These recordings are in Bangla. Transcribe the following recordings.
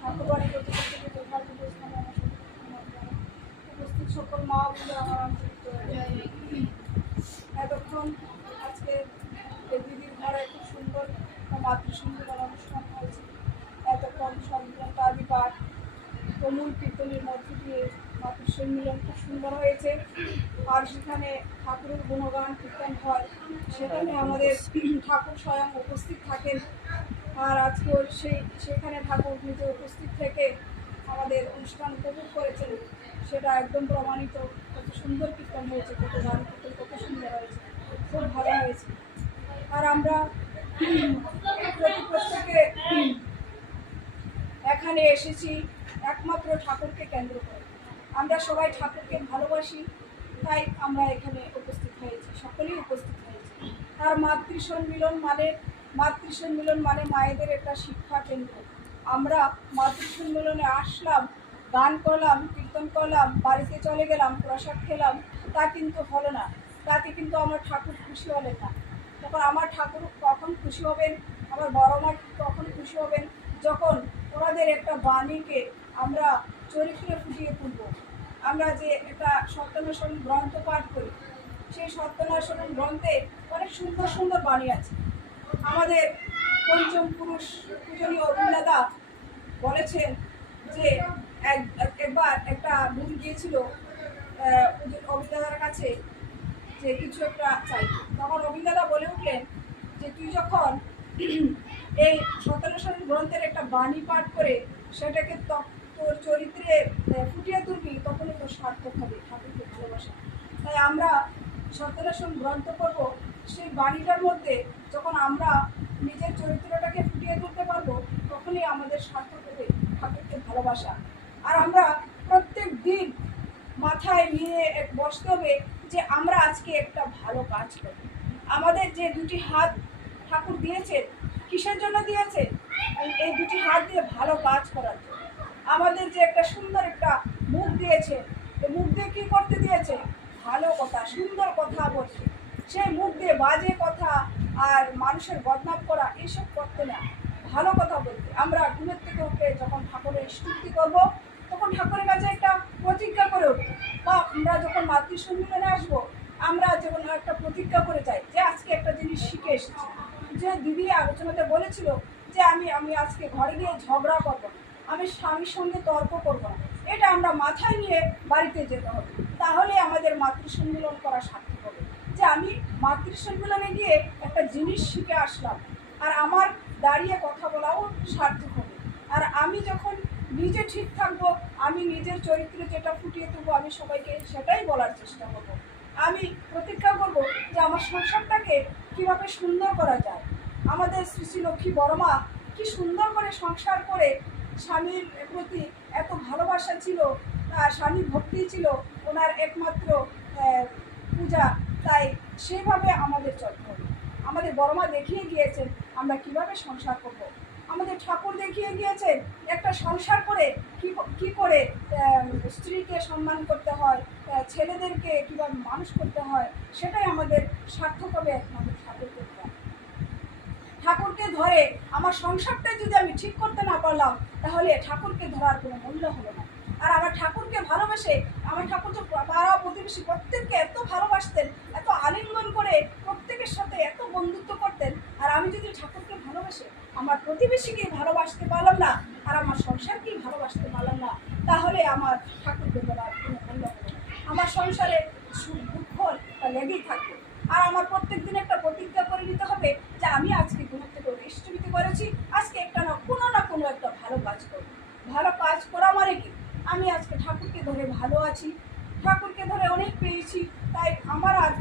ঠাকুরবাড়ি কর্তৃপক্ষকে উপস্থিত সকল মা বলে আমার এতক্ষণ আজকে দিদির ঘরে খুব সুন্দর মাতৃসম্মেলন অনুষ্ঠান হয়েছে। এতক্ষণ সংক্রান্তি পাঠ ও মূল কীর্তনের মধ্য দিয়ে মাতৃসম্মেলন খুব সুন্দর হয়েছে। আর সেখানে ঠাকুরের গুণগান কীর্তন হয়, সেখানে আমাদের ঠাকুর স্বয়ং উপস্থিত থাকেন। আর আজকেও সেখানে ঠাকুর নিজে উপস্থিত থেকে আমাদের অনুষ্ঠান উপভোগ করেছেন, সেটা একদম প্রমাণিত। কত সুন্দর কীর্তন হয়েছে, কত গান কীর্তন কত সুন্দর হয়েছে, খুব ভালো হয়েছে। আর আমরা প্রত্যেকে এখানে এসেছি একমাত্র ঠাকুরকে কেন্দ্র করে। আমরা সবাই ঠাকুরকে ভালোবাসি, তাই আমরা এখানে উপস্থিত হয়েছি, সকলেই উপস্থিত হয়েছি। আর মাতৃসম্মিলন মানে মায়েদের একটা শিক্ষা কেন্দ্র। আমরা মাতৃসম্মিলনে আসলাম, গান করলাম, কীর্তন করলাম, বাড়িতে চলে গেলাম, প্রসাদ খেলাম, তা কিন্তু হলো না। তাতে কিন্তু আমার ঠাকুর খুশি হলেন না। তখন আমার ঠাকুর কখন খুশি হবেন, আমার বড় মা কখন খুশি হবেন, যখন ওনাদের একটা বাণীকে আমরা চরিত্রে ফুটিয়ে তুলব। আমরা যে একটা সত্যনাশন গ্রন্থ পাঠ করি, সেই সত্যনাশন গ্রন্থে অনেক সুন্দর সুন্দর বাণী আছে। আমাদের পঞ্চম পুরুষ পূজনীয় অভিনেতা বলেছেন যে একবার একটা বুড়ি গিয়েছিল অভিনেতার কাছে যে কিছু একটা চাই। তখন অভিনেতা বলে উঠলেন যে তুই যখন এই সত্যনাশন গ্রন্থের একটা বাণী পাঠ করে সেটাকে তোর চরিত্রে ফুটিয়ে তুলবি, তখনই তোর সার্থক হবে ঠাকুরকে ভালোবাসা। তাই আমরা সত্যনাশন গ্রন্থ করব, সেই বাণীটার মধ্যে যখন আমরা নিজের চরিত্রটাকে ফুটিয়ে তুলতে পারবো, তখনই আমাদের সার্থক হবে ঠাকুরকে ভালোবাসা। আর আমরা প্রত্যেক দিন মাথায় নিয়ে বসতে হবে যে আমরা আজকে একটা ভালো কাজ করব। আমাদের যে দুটি হাত ঠাকুর দিয়েছে, কিসের জন্য দিয়েছে? এই দুটি হাত দিয়ে ভালো কাজ করার জন্য। আমাদের যে একটা সুন্দর একটা মুখ দিয়েছে, এই মুখ দিয়ে কী করতে দিয়েছে? ভালো কথা, সুন্দর কথা বলছে। সেই মুখ দিয়ে বাজে কথা আর মানুষের বদনাম করা এসব করতে না, ভালো কথা বলতে। আমরা ঘুমের থেকে উঠে যখন ঠাকুরের স্তুতি করব, তখন ঠাকুরের কাছে একটা প্রতিজ্ঞা করে উঠবো, বা আমরা যখন মাতৃসম্মিলনে আসবো, আমরা যখন একটা প্রতিজ্ঞা করে যাই যে আজকে একটা জিনিস শিখে এসেছি। যে দিদি আলোচনাতে বলেছিল যে আমি আজকে ঘরে গিয়ে ঝগড়া করবো না, আমি স্বামীর সঙ্গে তর্ক করবো না, এটা আমরা মাথায় নিয়ে বাড়িতে যেতে হবে। তাহলে আমাদের মাতৃসম্মিলন করা সার্থক হবে, যে আমি মাতৃসম্মিলনে গিয়ে একটা জিনিস শিখে আসলাম। আর আমার দাঁড়িয়ে কথা বলাও সার্থক হবে। আর আমি যখন নিজে ঠিক থাকবো, আমি নিজের চরিত্রে যেটা ফুটিয়ে তুলবো, আমি সবাইকে সেটাই বলার চেষ্টা করবো। আমি প্রতিজ্ঞা করবো যে আমার সংসারটাকে কীভাবে সুন্দর করা যায়। আমাদের শ্রী শ্রী লক্ষ্মী বড়মা কি সুন্দর করে সংসার করে, স্বামীর প্রতি এত ভালোবাসা ছিল, স্বামীর ভক্তি ছিল ওনার একমাত্র পূজা। তাই সেভাবে আমাদের চলতে হবে। আমাদের বড়মা দেখিয়ে গিয়েছেন আমরা কিভাবে সংসার করব। আমাদের ঠাকুর দেখিয়ে গিয়েছেন একটা সংসার করে কি করে স্ত্রীকে সম্মান করতে হয়, ছেলেদেরকে কীভাবে মানুষ করতে হয়, সেটাই আমাদের সার্থক হবে একমাত্র ঠাকুরকে ধরা। ঠাকুরকে ধরে আমার সংসারটা যদি আমি ঠিক করতে না পারলাম, তাহলে ঠাকুরকে ধরার কোনো মূল্য হলো না। আর আমার ঠাকুরকে ভালোবেসে, আমার ঠাকুর তো পাড়া প্রতিবেশী প্রত্যেককে এত ভালোবাসতেন, এত আলিঙ্গন করে প্রত্যেকের সাথে এত বন্ধুত্ব করতেন। আর আমি যদি ঠাকুরকে ভালোবেসে আমার প্রতিবেশীকে ভালোবাসতে পারলাম না, আর আমার সংসারকেই ভালোবাসতে পারলাম না, তাহলে আমার ঠাকুরকে ধরার কোনো মূল্য হলো না। আমার সংসারে সুখ দুঃখ লেগেই থাকবে। আর আমার প্রত্যেক দিন একটা প্রতিজ্ঞা করে নিতে হবে যে আমি আজকে ঘুমের থেকে রেস্টমিতি করেছি, আজকে একটা না কোনো একটা ভালো কাজ করবো। ভালো কাজ করা মানে কি? আমি আজকে ঠাকুরকে ধরে ভালো আছি, ঠাকুরকে ধরে অনেক পেয়েছি, তাই আমার আর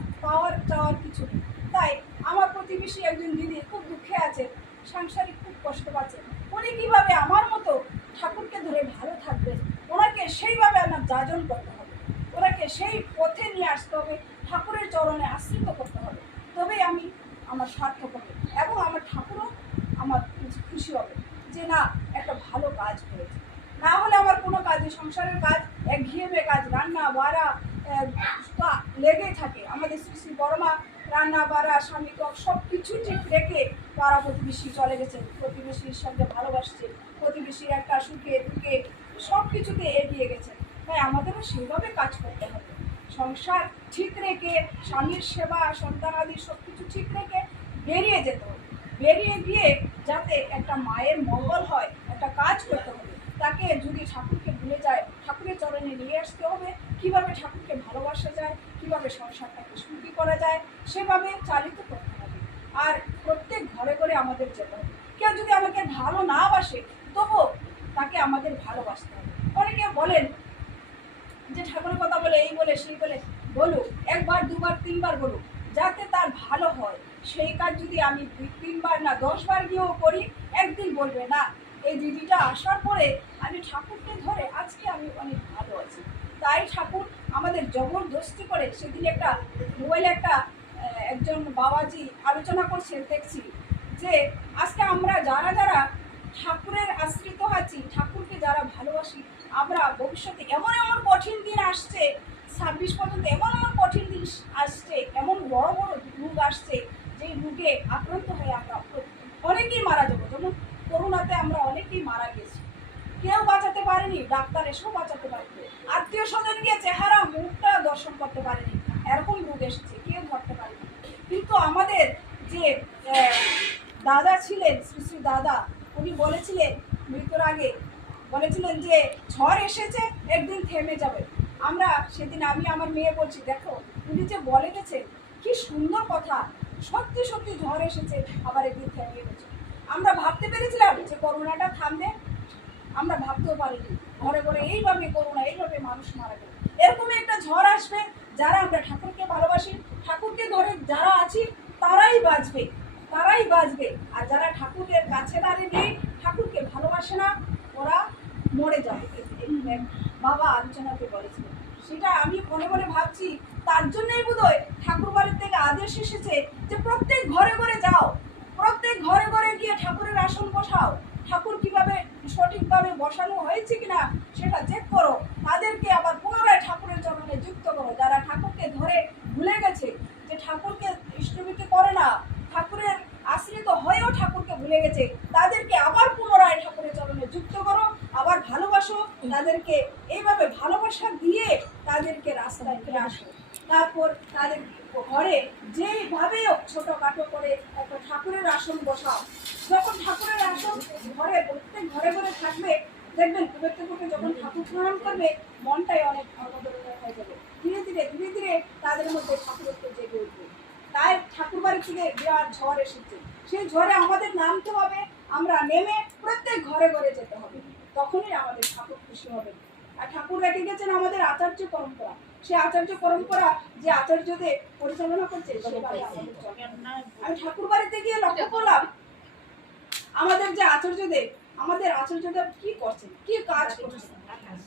চাওয়ার কিছু নেই। তাই আমার প্রতিবেশী একজন দিদি খুব দুঃখে আছে, সাংসারিক খুব কষ্ট পাচ্ছে, উনি কীভাবে আমার মতো ঠাকুরকে ধরে ভালো থাকবেন, ওনাকে সেইভাবে আমার যাজন করতে হবে, ওনাকে সেই পথে নিয়ে আসতে হবে, ঠাকুরের চরণে আশ্রিত করতে হবে। তবেই আমি আমার সার্থক হবে এবং আমার ঠাকুরও আমার খুশি হবে যে না একটা ভালো কাজ করেছে। না হলে আমার কোনো কাজে, সংসারের কাজ একঘেয়েমে কাজ, রান্না বাড়া লেগেই থাকে। আমাদের শ্রী শ্রী বড়মা রান্না বাড়া স্বামী সব কিছু ঠিক রেখে পাড়া প্রতিবেশী চলে গেছে, প্রতিবেশীর সঙ্গে ভালোবাসছে, প্রতিবেশীর একটা সুখে দুঃখে সব কিছুতে এগিয়ে গেছে। তাই আমাদেরও সেইভাবে কাজ করতে হবে, সংসার ঠিক রেখে স্বামীর সেবা সন্তানাদি সব কিছু ঠিক রেখে বেরিয়ে যেতে হবে। বেরিয়ে গিয়ে যাতে একটা মায়ের মঙ্গল হয়, একটা কাজ করতে হবে। তাকে যদি ঠাকুরকে ভুলে যায়, ঠাকুরের চরণে নিয়ে আসতে হবে, কীভাবে ঠাকুরকে ভালোবাসা যায়, কীভাবে সংসারটাকে সুখী করা যায়, সেভাবে চালিত করতে হবে। আর প্রত্যেক ঘরে ঘরে আমাদের যেতে হবে। কেউ যদি আমাকে ভালো না বাসে, তবুও তাকে আমাদের ভালোবাসতে হবে। অনেকে বলেন যে ঠাকুরের কথা বলে এই বলে সেই বলে, বলুক, একবার দুবার তিনবার বলুক, যাতে তার ভালো হয়। সেই কাজ যদি আমি 2-3 বার না 10 বার গিয়েও করি, একদিন বলবে না এই দিদিটা আসার পরে আমি ঠাকুরকে ধরে আজকে আমি অনেক ভালো আছি। তাই ঠাকুর আমাদের জবরদস্তি করে, সেদিন একটা মোবাইলে একটা একজন বাবাজি আলোচনা করছেন দেখছি, যে আজকে আমরা যারা যারা ঠাকুরের আশ্রিত আছি, ঠাকুরকে যারা ভালোবাসি, আমরা ভবিষ্যতে এমন এমন কঠিন দিন আসছে, 26 পর্যন্ত এমন এমন কঠিন দিন আসছে, এমন বড় বড় রোগ আসছে, যেই রোগে আক্রান্ত হয়ে আমরা অনেকেই মারা যাবো। যেমন করোনাতে আমরা অনেকেই মারা গেছি, কেউ বাঁচাতে পারেনি, ডাক্তার এসেও বাঁচাতে পারেনি, আত্মীয় স্বজন গিয়ে চেহারা মুখটা দর্শন করতে পারেনি, এরকম রোগ এসেছে, কেউ ধরতে পারেনি। কিন্তু আমাদের যে দাদা ছিলেন, শ্রী শ্রী দাদা, উনি বলেছিলেন মৃত্যুর আগে, বলেছিলেন যে ঝড় এসেছে, একদিন থেমে যাবে। আমরা সেদিন আমি আমার মেয়ে বলছি, দেখো উনি যে বলে গেছে, কি সুন্দর কথা, সত্যি সত্যি ঝড় এসেছে, আবার একদিন থেমে গেছে। আমরা ভাবতে পেরেছিলাম যে করোনাটা থামবে? আমরা ভাবতেও পারিনি। ঘরে ঘরে এইভাবে করোনা, এইভাবে মানুষ মারা গেল। এরকমই একটা ঝড় আসবে, যারা আমরা ঠাকুরকে ভালোবাসি, ঠাকুরকে ধরে যারা আছি, তারাই বাঁচবে, তারাই বাঁচবে। আর যারা ঠাকুরের কাছে দাঁড়িয়ে নেই, ঠাকুরকে ভালোবাসে না, ওরা মরে যাবে। বাবা আলোচনাতে বলেছিল, সেটা আমি মনে মনে ভাবছি, তার জন্যই বোধহয় ঠাকুর বাড়ির থেকে আদেশ এসেছে যে প্রত্যেক ঘরে ঘরে যাও, প্রত্যেক ঘরে ঘরে গিয়ে ঠাকুরের আসন বসাও, ঠাকুর কিভাবে সঠিকভাবে বসানো হয়েছে কিনা সেটা চেক করো, তাদেরকে আবার পুনরায় ঠাকুরের চরণে যুক্ত করো। যারা ঠাকুরকে ধরে ভুলে গেছে, যে ঠাকুরকে ইষ্টভীতি করে না, ঠাকুরের আশ্রিত হয়েও ঠাকুরকে ভুলে গেছে, তাদেরকে আবার পুনরায় ঠাকুরের চরণে যুক্ত করো, আবার ভালোবাসো তাদেরকে। এইভাবে ভালোবাসা দিয়ে তাদেরকে রাস্তায় ফিরে আসো। তারপর তাদের ঘরে যেভাবে ছোটখাটো করে একটা ঠাকুরের আসন বসাও। যখন ঠাকুরের আসন ঘরে প্রত্যেক ঘরে ঘরে থাকবে, দেখবেন প্রত্যেক থেকে যখন ঠাকুর প্রণাম করবে, মনটাই অনেক আনন্দময় হয়ে যাবে। ধীরে ধীরে ধীরে ধীরে তাদের মধ্যে ঠাকুরত্ব জেগে উঠবে। তাই ঠাকুর বাড়ি থেকে বিরাট ঝড় এসেছে, সেই ঝড়ে আমাদের নামতে হবে, আমরা নেমে প্রত্যেক ঘরে ঘরে যেতে হবে, তখনই আমাদের ঠাকুর খুশি হবে। আর ঠাকুর রেখে গেছেন আমাদের আচার্য পরম্পরা, সে আচার্য পরম্পরা যে আচার্যদের পরিচালনা করছে, সেভাবে আমাদের চলে। আমি ঠাকুর বাড়িতে গিয়ে লক্ষ্য করলাম আমাদের যে আচার্যদেব, আমাদের আচার্যদেব কি করছেন, কি কাজ করছেন।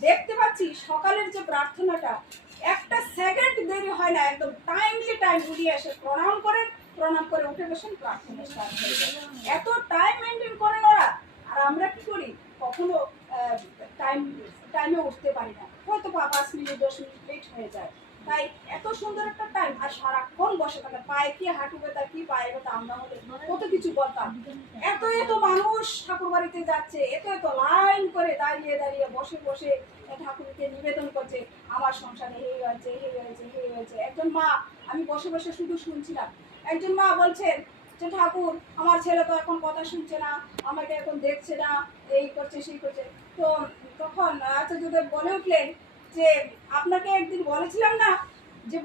দেখতে পাচ্ছি সকালের যে প্রার্থনাটা, একটা সেকেন্ড দেরি হয় না, একদম টাইমলি টাইম উনি এসে প্রণাম করেন, প্রণাম করে উঠে বসেন, প্রার্থনা স্টার্ট হয়ে যায়। এত টাইম মেনটেন করেন ওরা। আর আমরা কি করি, কখনো টাইমে উঠতে পারি না, হয়তো 5 মিনিট 10 মিনিট লেট হয়ে যায়। তাই এত সুন্দর একটা টাইম, আর সারাক্ষণ বসে থাকে, পায়ে কি হাঁটু ব্যথা, কি পায়ে ব্যথা, আমরা হলে কত কিছু বলতাম। এত এত মানুষ ঠাকুর বাড়িতে যাচ্ছে, এত এত লাইন করে দাঁড়িয়ে দাঁড়িয়ে বসে বসে ঠাকুরকে নিবেদন করছে, আমার সংসারে এই হয়েছে, এই হয়েছে, এই হয়েছে। একজন মা, আমি বসে বসে শুধু শুনছিলাম, একজন মা বলছেন যে ঠাকুর, আমার ছেলে তো এখন কথা শুনছে না, আমাকে এখন দেখছে না, এই করছে সেই করছে। তো তখন আচার্যদেব বলে উঠলেন যে আপনাকে একদিন বলেছিলাম না, যে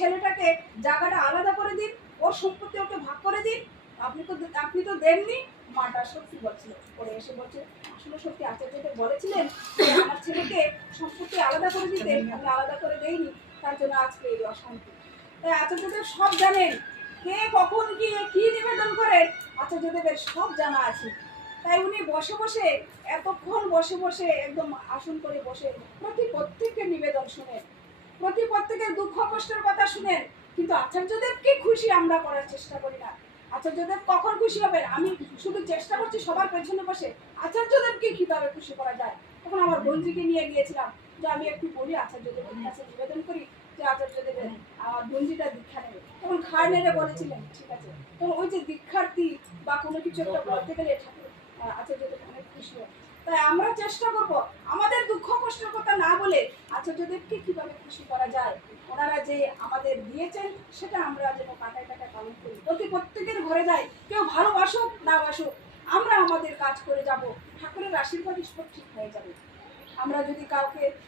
ছেলেটাকে জায়গাটা আলাদা করে দিন, ওর সম্পত্তি ওকে ভাগ করে দিন, আপনি তো দেননি। মাটা সত্যি বলছিল, পরে এসে বলছে আসলে সত্যি আচার্যদেব বলেছিলেন যে আমার ছেলেকে সম্পত্তি আলাদা করে দিতে, আমি আলাদা করে দেইনি, তার জন্য আজকে এই অশান্তি। তাই আচার্যদেব সব জানেন, কে কখন গিয়ে কি নিবেদন করে, আচার্যদেবের সব জানা আছে। তাই উনি বসে বসে, এতক্ষণ বসে বসে একদম আসন করে বসে প্রত্যেকের নিবেদন শুনেন, প্রত্যেকের দুঃখ কষ্টের কথা শুনেন। কিন্তু আচার্যদেবকে খুশি আমরা করার চেষ্টা করি না। আচার্যদেব কখন খুশি হবেন, আমি শুধু চেষ্টা করছি সবার পেছনে বসে আচার্যদেবকে কিভাবে খুশি করা যায়। তখন আমার বোনজিকে নিয়ে গিয়েছিলাম, যে আমি একটু বলি আচার্যদেবের কাছে নিবেদন করি, যে আচার্যদেবের আমার বোনজিটা দীক্ষা নেবে। তখন খাড় নেড়ে বলেছিলেন ঠিক আছে। তখন ওই যে দীক্ষার্থী বা কোনো কিছু একটা বলতে গেলে ঠাকুর আচার্যদেব অনেক খুশি হয়। তাই আমরা চেষ্টা করব আমাদের দুঃখ কষ্টের কথা না বলে আচার্যদেবকে কিভাবে খুশি করা যায়, ওনারা যে আমাদের দিয়েছেন সেটা আমরা যেন কাটায় কাটায় পালন করি, প্রত্যেকের ঘরে যাই, কেউ ভালোবাসুক না বাসুক আমরা আমাদের কাজ করে যাব, ঠাকুরের আশীর্বাদই সব ঠিক হয়ে যাবে। আমরা যদি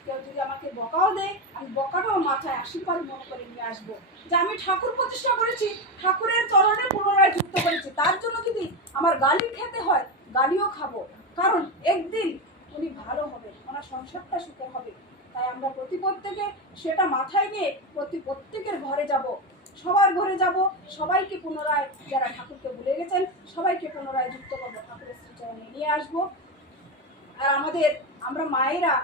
কেউ যদি আমাকে বকাও দেয়, আমি বকাটাও মাথায় আশীর্বাদ মনে করে নিয়ে আসবো যে আমি ঠাকুর প্রতিষ্ঠা করেছি, ঠাকুরের চরণে পুনরায় যুক্ত করেছি, তার জন্য যদি আমার গালি খেতে হয় গালিও খাবো, কারণ একদিন উনি ভালো হবে, ওনার সংসারটা সুখের হবে। তাই আমরা প্রত্যেকে সেটা মাথায় নিয়ে প্রত্যেকের ঘরে যাব, সবার ঘরে যাব, সবাইকে পুনরায় যারা ঠাকুরকে ভুলে গেছেন সবাইকে পুনরায় যুক্ত করবো, ঠাকুরের শ্রীচরণে নিয়ে আসবো। আর আমরা মায়েরা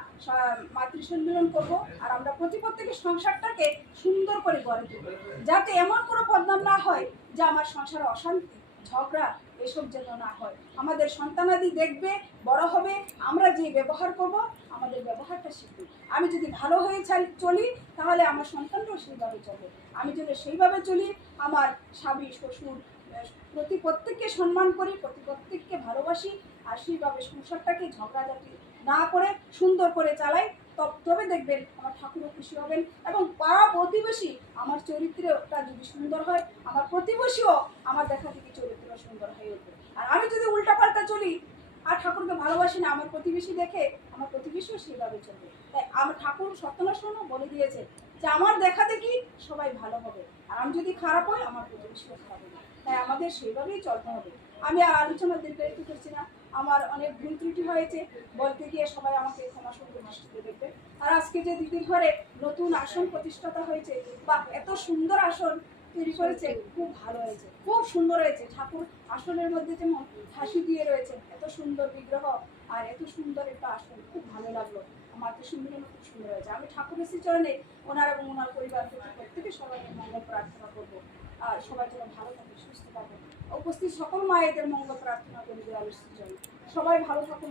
মাতৃ সম্মেলন করবো, আর আমরা প্রত্যেকের সংসারটাকে সুন্দর করে গড়ে তুলবো, যাতে এমন কোনো বদনাম না হয় যে আমার সংসারে অশান্তি ঝগড়া এসব যেন না হয়। আমাদের সন্তানাদি দেখবে, বড় হবে, আমরা যে ব্যবহার করব আমাদের ব্যবহারটা শিখবে। আমি যদি ভালো হয়ে চলি তাহলে আমার সন্তানরাও সেইভাবে চলবে, আমি যদি সেইভাবে চলি আমার স্বামী শ্বশুর প্রত্যেককে সম্মান করি, প্রত্যেককে ভালোবাসি, আর সেইভাবে সংসারটাকে ঝগড়াঝাটি না করে সুন্দর করে চালাই, তবে দেখবেন আমার ঠাকুরও খুশি হবেন, এবং পাড়া প্রতিবেশী আমার চরিত্রটা যদি সুন্দর হয় আমার প্রতিবেশীও আমার দেখা দেখি চরিত্র সুন্দর হয়ে উঠবে। আর আমি যদি উল্টাপাল্টা চলি আর ঠাকুরকে ভালোবাসি না, আমার প্রতিবেশী দেখে আমার প্রতিবেশীও সেইভাবে চলবে। তাই আমার ঠাকুর সত্যনারায়ণও বলে দিয়েছে যে আমার দেখা দেখি সবাই ভালো হবে, আর আমি যদি খারাপ হই আমার প্রতিবেশীও খারাপ হবে। তাই আমাদের সেইভাবেই চলতে হবে। আমি আর আলোচনা দীর্ঘায়িত করছি না, আমার অনেক ভুল ত্রুটি হয়েছে, বলতে গিয়ে সবাই আমাকে ক্ষমা সুন্দর দৃষ্টিতে দেখবে। আর আজকে যে দিদির ঘরে নতুন আসন প্রতিষ্ঠাতা হয়েছে বা এত সুন্দর আসন তৈরি করেছে, খুব ভালো হয়েছে, খুব সুন্দর হয়েছে। ঠাকুর আসনের মধ্যে যেমন হাসি দিয়ে রয়েছে, এত সুন্দর বিগ্রহ আর এত সুন্দর একটা আসন, খুব ভালো লাগলো। আমার তো সম্মেলন খুব সুন্দর হয়েছে। আমি ঠাকুরের শ্রীচরণে ওনার এবং ওনার পরিবার প্রত্যেকে সবাইকে মঙ্গল প্রার্থনা করবো, আর সবাই যেন ভালো থাকে, সুস্থ থাকে। উপস্থিত সকল মায়েদের মঙ্গল প্রার্থনা করি দয়ালু শ্রীচরণে। সবাই ভালো থাকুন।